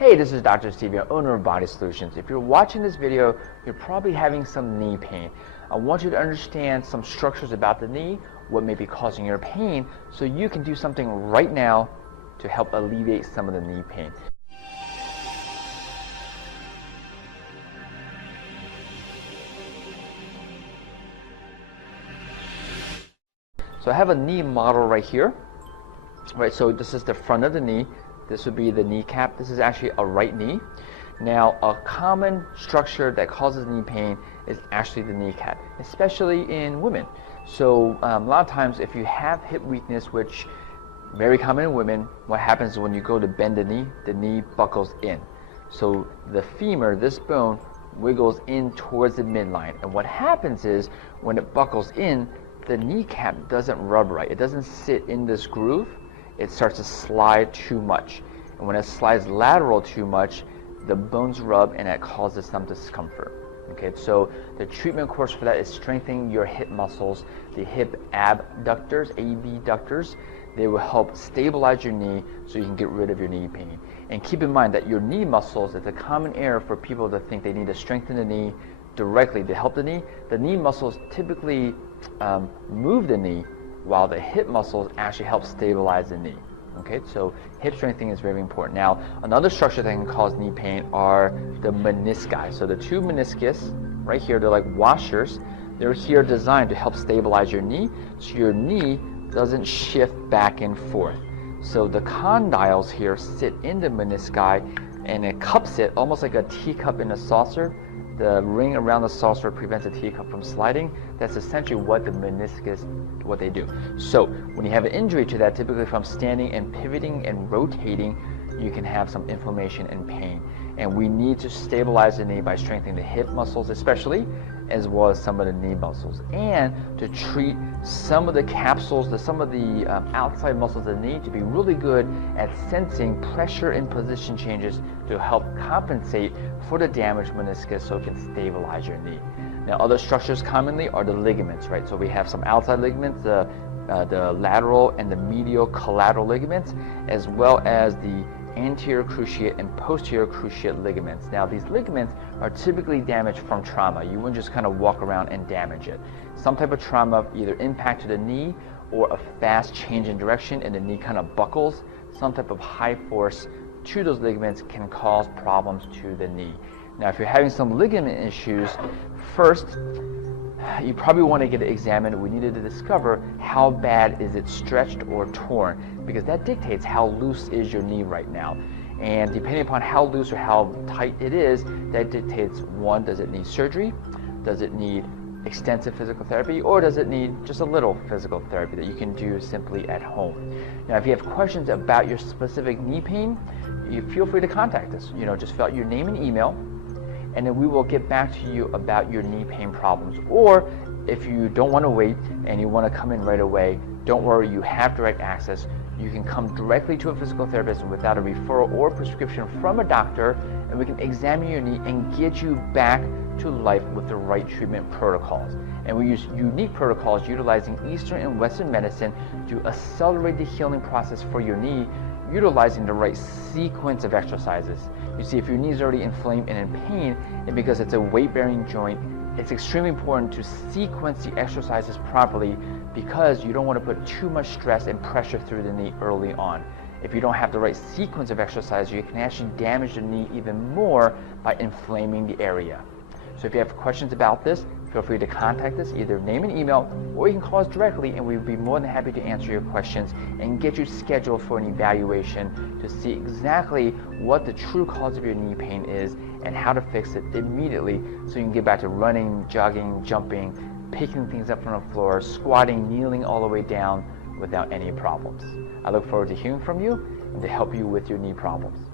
Hey, this is Dr. Steve, owner of Body Solutions. If you're watching this video, you're probably having some knee pain. I want you to understand some structures about the knee, what may be causing your pain, so you can do something right now to help alleviate some of the knee pain. So I have a knee model right here. Right, so this is the front of the knee. This would be the kneecap. This is actually a right knee. Now, a common structure that causes knee pain is actually the kneecap, especially in women. So a lot of times if you have hip weakness, which very common in women, what happens is when you go to bend the knee buckles in. So the femur, this bone, wiggles in towards the midline. And what happens is when it buckles in, the kneecap doesn't rub right. It doesn't sit in this groove. It starts to slide too much. And when it slides lateral too much, the bones rub and it causes some discomfort. Okay, so the treatment course for that is strengthening your hip muscles, the hip abductors, abductors. They will help stabilize your knee so you can get rid of your knee pain. And keep in mind that your knee muscles, it's a common error for people to think they need to strengthen the knee directly to help the knee. The knee muscles typically move the knee, while the hip muscles actually help stabilize the knee. Okay, so hip strengthening is very important. Now, another structure that can cause knee pain are the menisci. So the two meniscus right here, they're like washers. They're here designed to help stabilize your knee, so your knee doesn't shift back and forth. So the condyles here sit in the menisci, and it cups it almost like a teacup in a saucer. The ring around the saucer prevents the teacup from sliding. That's essentially what the meniscus, what they do. So when you have an injury to that, typically from standing and pivoting and rotating, you can have some inflammation and pain. And we need to stabilize the knee by strengthening the hip muscles especially, as well as some of the knee muscles. And to treat some of the capsules, some of the outside muscles of the knee to be really good at sensing pressure and position changes to help compensate for the damaged meniscus so it can stabilize your knee. Now, other structures commonly are the ligaments, right? So we have some outside ligaments, the lateral and the medial collateral ligaments, as well as the anterior cruciate and posterior cruciate ligaments. Now, these ligaments are typically damaged from trauma. You wouldn't just kind of walk around and damage it. Some type of trauma either impacted the knee or a fast change in direction and the knee kind of buckles. Some type of high force to those ligaments can cause problems to the knee. Now, if you're having some ligament issues, first, you probably want to get it examined. We needed to discover how bad is it stretched or torn, because that dictates how loose is your knee right now. And depending upon how loose or how tight it is, that dictates, one, does it need surgery? Does it need extensive physical therapy, or does it need just a little physical therapy that you can do simply at home? Now, if you have questions about your specific knee pain, you feel free to contact us. Just fill out your name and email, and then we will get back to you about your knee pain problems. Or if you don't want to wait and you want to come in right away, don't worry, you have direct access. You can come directly to a physical therapist without a referral or prescription from a doctor, and we can examine your knee and get you back to life with the right treatment protocols. And we use unique protocols utilizing Eastern and Western medicine to accelerate the healing process for your knee, utilizing the right sequence of exercises. You see, if your knee is already inflamed and in pain, and because it's a weight-bearing joint, it's extremely important to sequence the exercises properly, because you don't want to put too much stress and pressure through the knee early on. If you don't have the right sequence of exercise, you can actually damage the knee even more by inflaming the area. So if you have questions about this, feel free to contact us, either name and email, or you can call us directly, and we'd be more than happy to answer your questions and get you scheduled for an evaluation to see exactly what the true cause of your knee pain is and how to fix it immediately so you can get back to running, jogging, jumping, picking things up from the floor, squatting, kneeling all the way down without any problems. I look forward to hearing from you and to help you with your knee problems.